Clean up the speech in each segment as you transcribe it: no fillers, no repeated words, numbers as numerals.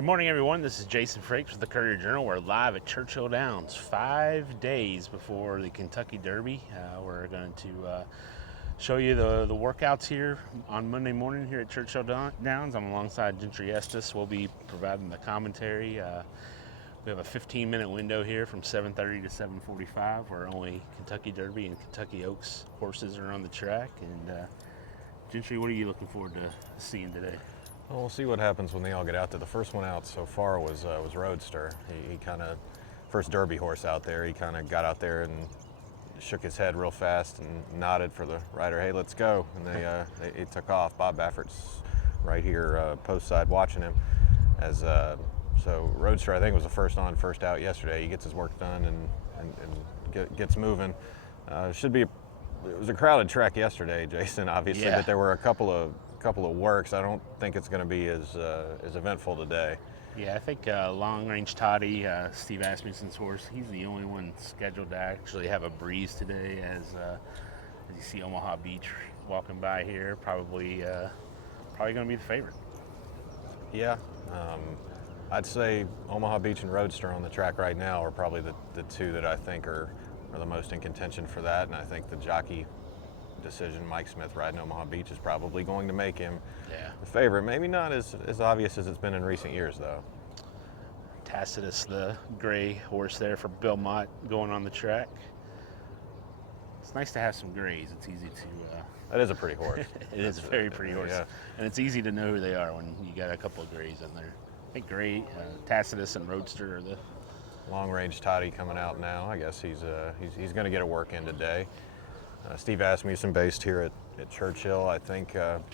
Good morning, everyone. This is Jason Frakes with the Courier Journal. We're live at Churchill Downs 5 days before the Kentucky Derby. We're going to show you the workouts here on Monday morning here at Churchill Downs. I'm alongside Gentry Estes. We'll be providing the commentary. We have a 15-minute window here from 7:30 to 7:45 where only Kentucky Derby and Kentucky Oaks horses are on the track. And Gentry, what are you looking forward to seeing today? Well, we'll see what happens when they all get out there. The first one out so far was Roadster. He kind of, first Derby horse out there, he kind of got out there and shook his head real fast and nodded for the rider, hey, let's go. And they took off. Bob Baffert's right here post side watching him. So Roadster, I think, was the first on, first out yesterday. He gets his work done and gets moving. It was a crowded track yesterday, Jason, obviously, Yeah. but there were a couple of works. I don't think it's going to be as eventful today. Yeah, I think Long Range Toddy, Steve Asmussen's horse, he's the only one scheduled to actually have a breeze today as you see Omaha Beach walking by here. Probably going to be the favorite. Yeah, I'd say Omaha Beach and Roadster on the track right now are probably the two that I think are the most in contention for that, and I think the jockey decision, Mike Smith riding Omaha Beach, is probably going to make him the favorite. Maybe not as obvious as it's been in recent years, though. Tacitus, the gray horse there for Bill Mott, going on the track. It's nice to have some grays. It's easy to... That is a pretty horse. It is a very pretty horse. Yeah. And it's easy to know who they are when you got a couple of grays in there. I think Gray, Tacitus, and Roadster are the... Long Range Toddy coming out now. I guess he's going to get a work in today. Steve Asmussen, based here at Churchill, I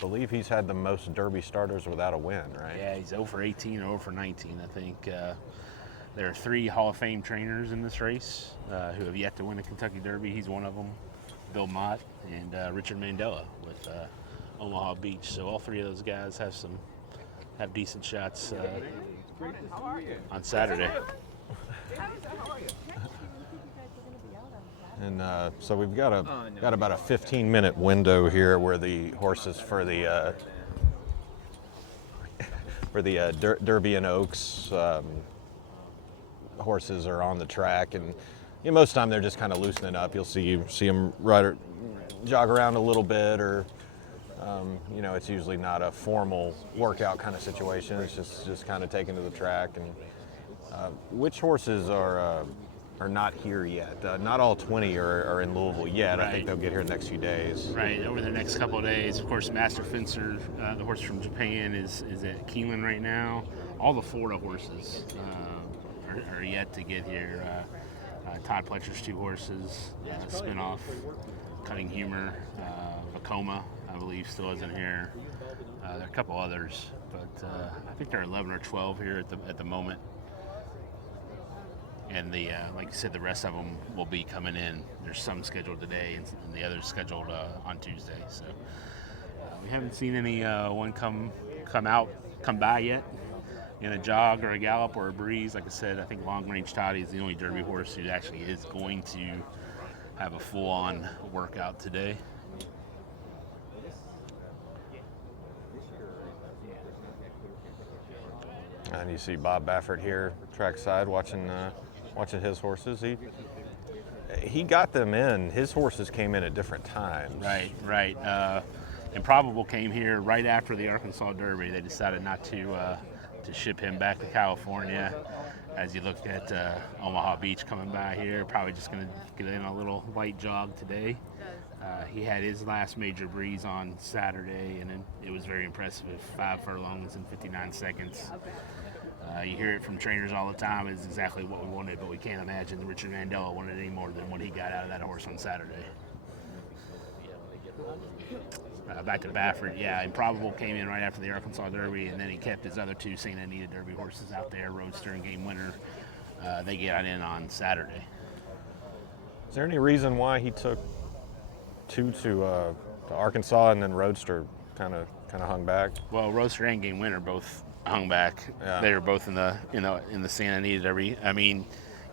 believe he's had the most Derby starters without a win, right? Yeah, he's 0 for 18 or 0 for 19. I think there are 3 Hall of Fame trainers in this race who have yet to win a Kentucky Derby. He's one of them, Bill Mott, and Richard Mandela with Omaha Beach. So all 3 of those guys have decent shots on Saturday. And so we've got about a 15-minute window here where the horses for the Derby and Oaks horses are on the track, and most of the time they're just kind of loosening up. You'll see them jog around a little bit, or it's usually not a formal workout kind of situation. It's just kind of taken to the track. And which horses are not here yet? Not all 20 are in Louisville yet. Right. I think they'll get here in the next few days. Right, over the next couple of days. Of course, Master Fencer, the horse from Japan, is at Keeneland right now. All the Florida horses are yet to get here. Todd Pletcher's 2 horses, Spinoff, Cutting Humor, Vacoma, I believe, still isn't here. There are a couple others, but I think there are 11 or 12 here at the moment. And like you said, the rest of them will be coming in. There's some scheduled today, and the others scheduled on Tuesday. So we haven't seen any one come by yet in a jog or a gallop or a breeze. Like I said, I think Long Range Toddy is the only Derby horse who actually is going to have a full-on workout today. And you see Bob Baffert here, trackside, watching his horses. He got them in. His horses came in at different times. Right. Improbable came here right after the Arkansas Derby. They decided not to ship him back to California. As you look at Omaha Beach coming by here, probably just going to get in a little light jog today. He had his last major breeze on Saturday, and it was very impressive. 5 furlongs in 59 seconds. You hear it from trainers all the time. It's exactly what we wanted, but we can't imagine that Richard Mandela wanted any more than what he got out of that horse on Saturday. Back to Baffert, Improbable came in right after the Arkansas Derby, and then he kept his other 2 Santa Anita Derby horses out there, Roadster and Game Winner. They got in on Saturday. Is there any reason why he took 2 to Arkansas and then Roadster kind of hung back? Well, Roadster and Game Winner both hung back. Yeah. They were both in the Santa Anita Derby. I mean,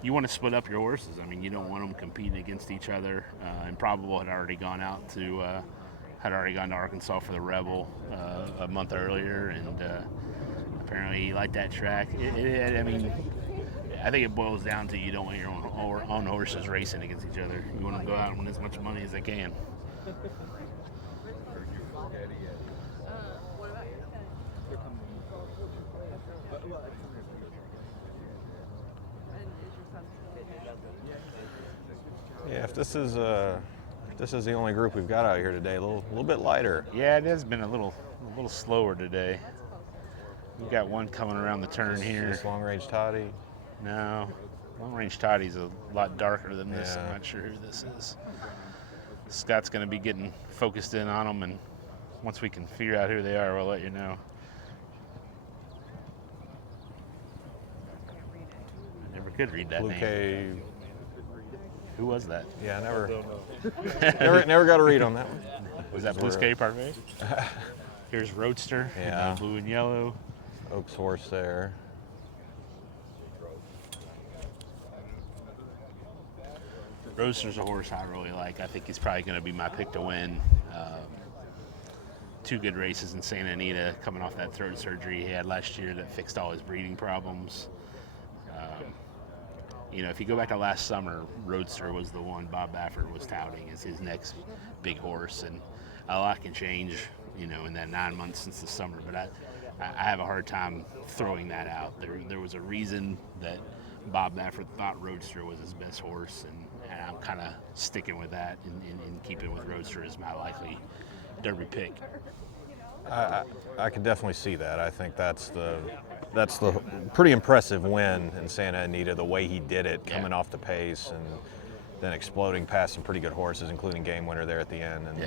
you want to split up your horses. I mean, you don't want them competing against each other. Improbable had already gone to Arkansas for the Rebel a month earlier, and Apparently, he liked that track. I mean, I think it boils down to you don't want your own horses racing against each other. You want them to go out and win as much money as they can. Yeah, if this is the only group we've got out here today, a little bit lighter. Yeah, it has been a little slower today. We've got one coming around the turn here. This long range toddy. No, long range toddy's a lot darker than this. Yeah. I'm not sure who this is. Scott's going to be getting focused in on them, and once we can figure out who they are, we'll let you know. I never could read that Blue name. K. Who was that? Yeah, never got a read on that one. Was that Blue K Parfait? Here's Roadster. Yeah. Blue and yellow. Oaks horse there. Roadster's a horse I really like. I think he's probably going to be my pick to win. 2 good races in Santa Anita, coming off that throat surgery he had last year that fixed all his breathing problems. If you go back to last summer, Roadster was the one Bob Baffert was touting as his next big horse, and a lot can change, in that 9 months since the summer. But I have a hard time throwing that out. There was a reason that Bob Baffert thought Roadster was his best horse, and I'm kind of sticking with that and keeping with Roadster as my likely Derby pick. I can definitely see that. I think that's the pretty impressive win in Santa Anita, the way he did it, coming off the pace and then exploding past some pretty good horses, including Game Winner there at the end. And,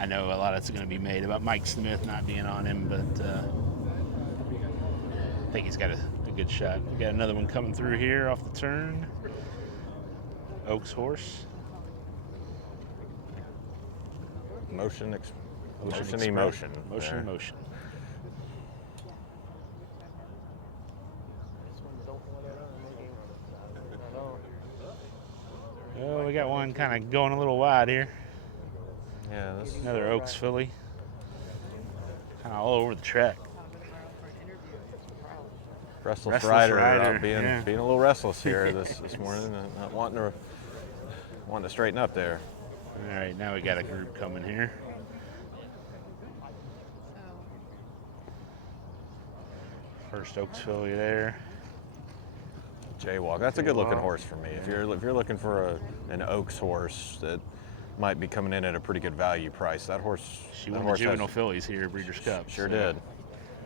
I know a lot of it's going to be made about Mike Smith not being on him, but I think he's got a good shot. We got another one coming through here off the turn. Oaks horse. Motion. Motion. Oh, we got one kind of going a little wide here. Yeah, Another Oaks filly. Kind of all over the track. Restless rider being a little restless here this morning, not wanting to straighten up there. All right, now we got a group coming here. First Oaks filly there. Jaywalk. That's a good looking horse for me. If you're looking for an Oaks horse that might be coming in at a pretty good value price, that horse. She won the juvenile fillies here at Breeders' Cup. Sure did.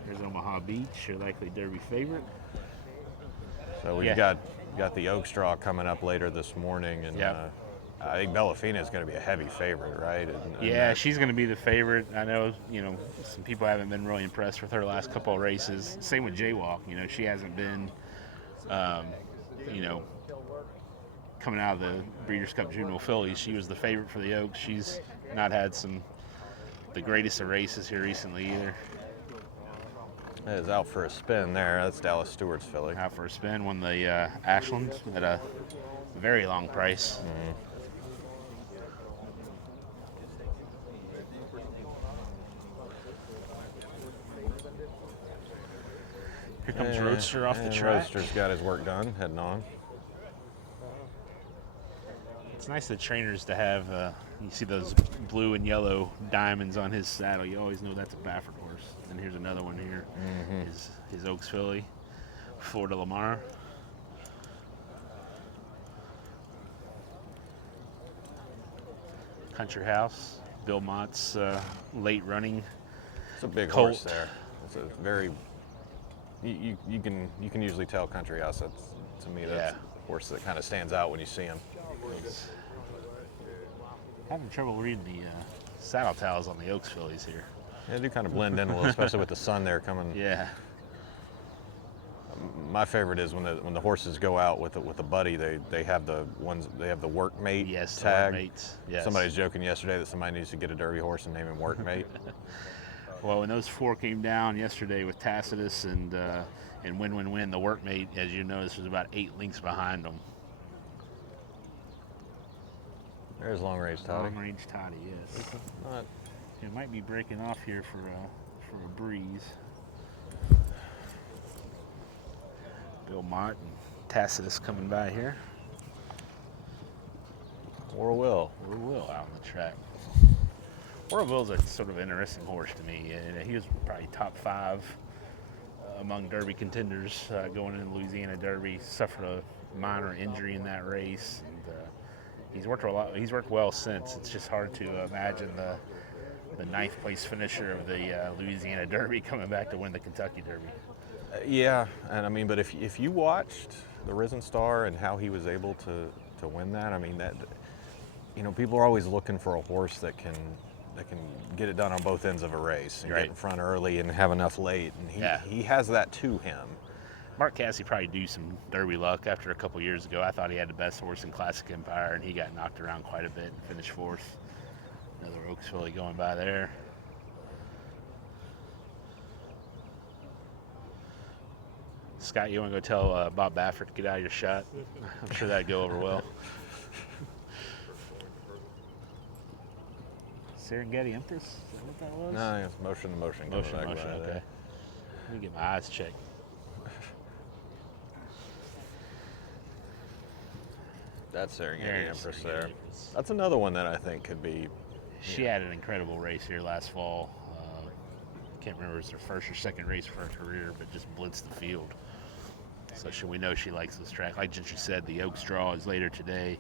Here's Omaha Beach, your likely Derby favorite. So we've got the Oaks draw coming up later this morning, and I think Bellafina is going to be a heavy favorite, right? She's going to be the favorite. I know, some people haven't been really impressed with her last couple of races. Same with Jaywalk. she hasn't been, coming out of the Breeders' Cup Juvenile Fillies. She was the favorite for the Oaks. She's not had the greatest of races here recently either. It is out for a spin there. That's Dallas Stewart's filly. Out for a spin, won the Ashland at a very long price. Mm-hmm. Here comes Roadster off the track. Roadster's got his work done, heading on. It's nice the trainers to have, you see those blue and yellow diamonds on his saddle. You always know that's a Baffert horse. And here's another one here. Mm-hmm. His Oaks filly, Florida Lamar. Country House, Bill Mott's late running. It's a big colt. horse there. It's a very. You can usually tell Country House. To me, that's a horse that kind of stands out when you see him. Having trouble reading the saddle towels on the Oaks fillies here. Yeah, they do kind of blend in a little, especially with the sun there coming. Yeah. My favorite is when the horses go out with a buddy. They have the workmate tag. The workmates. Yes. Somebody's joking yesterday that somebody needs to get a Derby horse and name him Workmate. Well, when those 4 came down yesterday with Tacitus and Win, the workmate, as you noticed, was about 8 lengths behind them. There's Long Range Toddy. Long Range Toddy, yes. It might be breaking off here for for a breeze. Bill Mott and Tacitus coming by here. Or Will. Or Will out on the track. Or Will's a sort of interesting horse to me. And he was probably top 5 among Derby contenders going into the Louisiana Derby. Suffered a minor injury in that race, and he's worked a lot. He's worked well since. It's just hard to imagine the 9th place finisher of the Louisiana Derby coming back to win the Kentucky Derby. Yeah, and I mean, but if you watched the Risen Star and how he was able to win that, I mean, that, you know, people are always looking for a horse that can get it done on both ends of a race and Right. get in front early and have enough late, and he has that to him. Mark Cassidy probably due some Derby luck after a couple years ago. I thought he had the best horse in Classic Empire, and he got knocked around quite a bit and finished 4th. Another Oaks filly going by there. Scott, you want to go tell Bob Baffert to get out of your shot? I'm sure that'd go over well. Serengeti Empress? Is that what that was? No, it's motion to motion. Motion, coming back motion, by okay. there. Let me get my eyes checked. That's Serengeti There it is, Empress Serengeti there. Empress. That's another one that I think could be. She had an incredible race here last fall. Can't remember if it was her first or second race for her career, but just blitzed the field. So we know she likes this track. Like Gentry said, the Oaks draw is later today,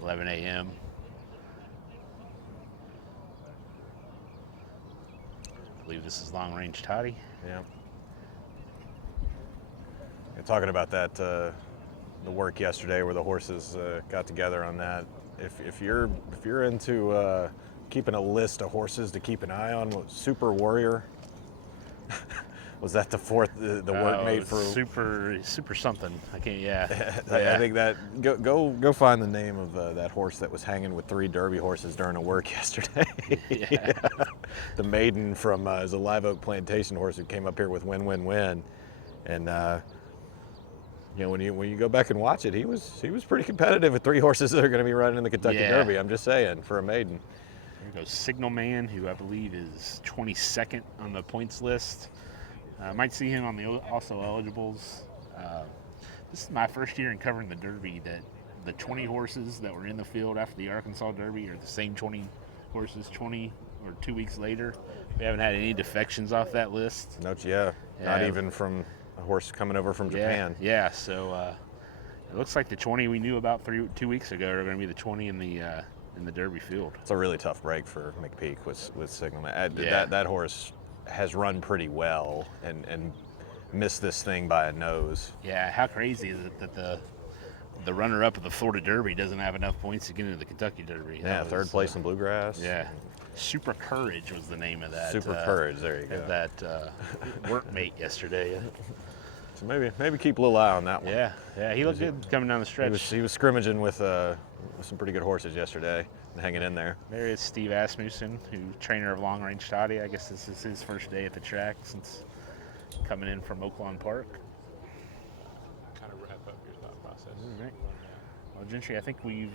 11 a.m. I believe this is Long Range Toddy. Yeah. And talking about that, the work yesterday where the horses got together on that. If you're into keeping a list of horses to keep an eye on, Super Warrior. Was that the 4th the work made for super something? I can't. Yeah. I think that go find the name of that horse that was hanging with 3 Derby horses during a work yesterday. Yeah. The maiden from is a Live Oak Plantation horse who came up here with Win Win Win, and you know, when you go back and watch it, he was pretty competitive with 3 horses that are going to be running in the Kentucky Derby. I'm just saying, for a maiden. There goes Signal Man, who I believe is 22nd on the points list. Might see him on the also eligibles. This is my first year in covering the Derby that the 20 horses that were in the field after the Arkansas Derby are the same 20 horses 20 or 2 weeks later. We haven't had any defections off that list. Not even from a horse coming over from Japan. Yeah, so it looks like the 20 we knew about 2 weeks ago are going to be the 20 in the Derby field. It's a really tough break for McPeak with Signal Man. That horse has run pretty well and missed this thing by a nose. Yeah, how crazy is it that the runner-up of the Florida Derby doesn't have enough points to get into the Kentucky Derby? Yeah, 3rd place in Bluegrass. Yeah, Super Courage was the name of that. Super Courage, there you go. That workmate yesterday. So maybe keep a little eye on that one. Yeah, he looked good coming down the stretch. He was scrimmaging with some pretty good horses yesterday and hanging in there. There is Steve Asmussen, trainer of Long Range Toddy. I guess this is his first day at the track since coming in from Oaklawn Park. Kind of wrap up your thought process. All right. Well, Gentry, I think we've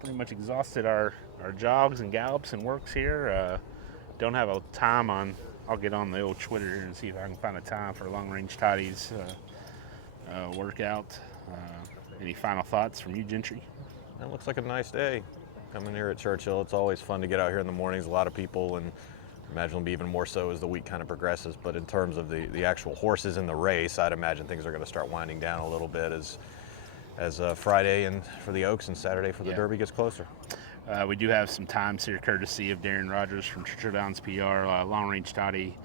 pretty much exhausted our jogs and gallops and works here. Don't have a time on. I'll get on the old Twitter and see if I can find a time for Long Range Toddy's workout. Any final thoughts from you, Gentry? It looks like a nice day coming here at Churchill. It's always fun to get out here in the mornings. A lot of people, and imagine it'll be even more so as the week kind of progresses. But in terms of the actual horses in the race, I'd imagine things are going to start winding down a little bit as Friday and for the Oaks and Saturday for the Derby gets closer. We do have some times here courtesy of Darren Rogers from Churchill Downs PR. Long Range Toddy,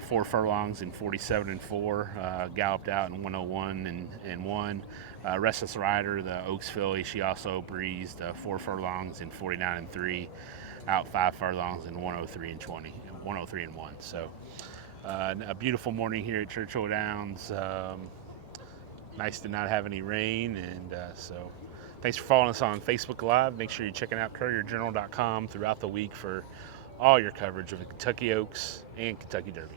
4 furlongs in 47 and 4, galloped out in 101 and 1. Restless Rider, the Oaks filly, she also breezed 4 furlongs in 49 and 3, out 5 furlongs in 103 and 103 and 1. So a beautiful morning here at Churchill Downs. Nice to not have any rain, and so thanks for following us on Facebook Live. Make sure you're checking out CourierJournal.com throughout the week for all your coverage of the Kentucky Oaks and Kentucky Derby.